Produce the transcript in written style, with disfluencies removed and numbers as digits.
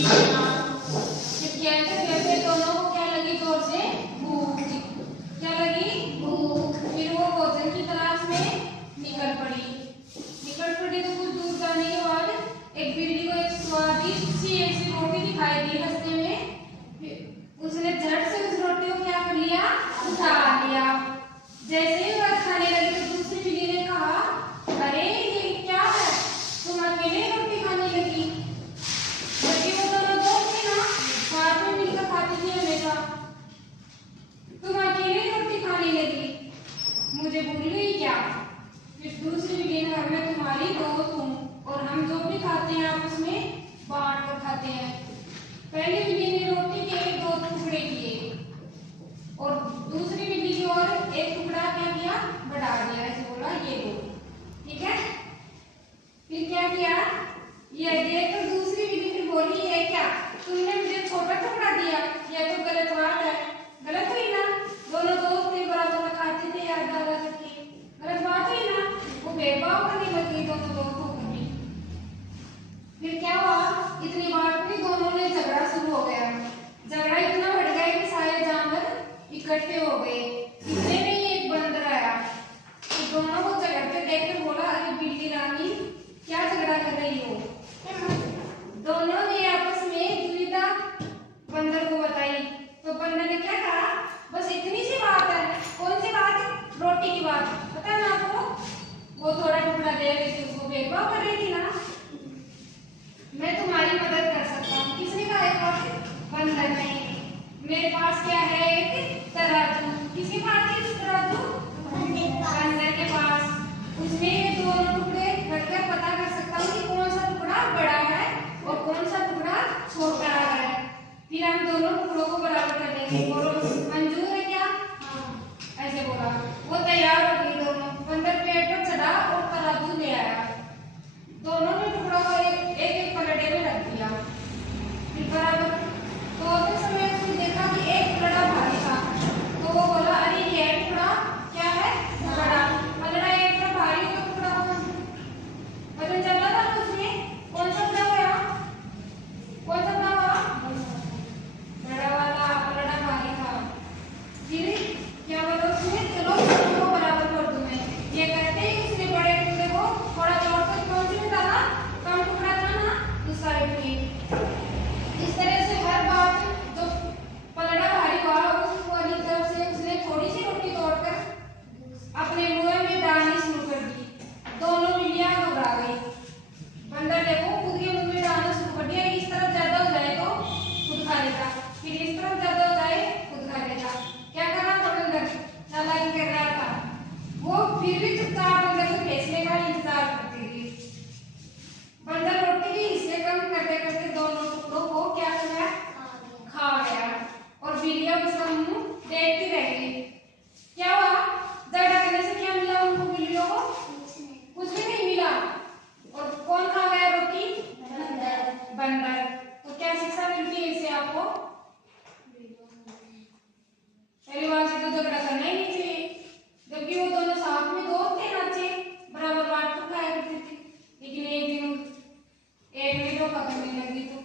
फिर कहते कहते दोनों को क्या लगी जोर से भूख। क्या लगी भूख। फिर वो भोजन की तलाश में निकल पड़ी। तो कुछ दूर जाने के बाद एक बिल्ली को एक स्वादिष्ट सी ऐसी रोटी दिखाई दी रास्ते में। उसने झट से उस रोटी को क्या कर लिया, उठा लिया। जैसे ही वह खाने लगी तो दूसरी बिल्ली ने कहा, अरे ये क्या है, तुम अकेले रोटी खाने लगी। जबकि वो दोनों दोस्त थे ना, साथ में मिलकर खाती थी हमेशा। तुम अकेले रोटी खाने लगी, मुझे भूल गई क्या। फिर दूसरी बिल्ली ने कहा, मैं तुम्हारी दोस्त हूँ और हम जो भी खाते हैं आपस में बांट कर खाते हैं। पहली बिल्ली ने रोटी के 2 टुकड़े किए और दूसरी बिल्ली की ओर एक टुकड़ा क्या किया, बढ़ा दिया। ऐसे बोला, ये लो, ठीक है। फिर क्या किया, ये देखकर दूसरी बिल्ली फिर बोली, ये क्या, तुमने मुझे छोटा टुकड़ा दिया, यह तो गलत बात है। गलत हुई ना, दोनों दोस्त थे, बराबर खाते थे यार दादा करके, गलत बात हुई ना। वो भेदभाव करने लगी दोनों दोस्तों को भी। फिर क्या हुआ, इतनी बात में दोनों में झगड़ा शुरू हो गया। झगड़ा इतना बढ़ गया कि सारे जानवर इकट्ठे हो गए। इतने में ही एक बंदर आया तो दोनों को झगड़ते देखकर बोला, अरे बिल्ली रानी, क्या झगड़ा कर रही हो। दोनों ने आपस में दुविधा बंदर को बताई तो बंदर ने क्या कहा, बस इतनी सी बात है। कौन सी बात, रोटी की बात, पता ना आपको। वो थोड़ा टुकड़ा दे रही थी, उसको भेदभाव कर रही थी ना, मैं तुम्हारी मदद कर सकता हूँ। किसने कहा एक बात, बंदर ने। मेरे पास क्या है, एक तराजू। किसके पास है तराजू, बंदर के पास। उसमें दोनों टुकड़े रखकर पता कर सकता हूँ कि कौन सा टुकड़ा बड़ा है और कौन सा टुकड़ा छोटा है। फिर हम दोनों टुकड़ों को बराबर कर देंगे। बोलो मंजूर है क्या, ऐसे बोला। वो तैयार हो गई दोनों। बंदर पेड़ पर चढ़ा और तराजू ले आया। दोनों ने टुकड़ों को एक एक पलड़े में रख दिया। फिर बराबर तो उस समय उसने देखा कि एक पलड़ा भारी था तो वो बोला, अरे ये टुकड़ा क्या है, बड़ा। पलड़ा एक था भारी तो टुकड़ा वजन चल रहा था उसमें। कौन सा बड़ा हुआ, कौन सा बड़ा हुआ, बड़ा वाला पलड़ा भारी था। फिर क्या बोला उसने, चलो उसको बराबर कर दूं मैं। ये कहते ही उसने बड़े टुकड़े को थोड़ा जोर से कौन से में डाला, कम टुकड़ा था ना उस साइड में। इस तरह से हर बार जो पलड़ा भारी हुआ उस वाली तरफ से उसने थोड़ी सी रोटी तोड़कर अपने मुंह में डालनी शुरू कर दी। दोनों बिल्लियां घबरा गई। बंदर देखो खुद के मुंह में डालना शुरू कर दिया। इस तरफ ज्यादा हो जाए तो खुद खा लेगा, फिर इस तरफ ज्यादा हो जाए खुद खा लेगा। क्या कर रहा था बंदर, चालाकी कर रहा था। वो फिर भी चुपचाप बंदर को फैसले का इंतजार करती थी। बंदर रोटी के हिस्से कम करते करते दोनों टुकड़ों को क्या कर गया, खा गया। और बिल्लियां उसका मुंह देखती रह गई। क्या हुआ, झगड़ा करने से क्या मिला उनको, बिल्लियों को कुछ भी नहीं मिला। और कौन खा गया रोटी, बंदर। तो क्या शिक्षा मिलती है इससे आपको, पहली बार से तो झगड़ा करना ही नहीं चाहिए। जबकि वो दोनों साथ में दोस्त थे ना, अच्छे बराबर बात तो खाया करते थे। लेकिन एक दिन एक ने धोखा करने लगी तो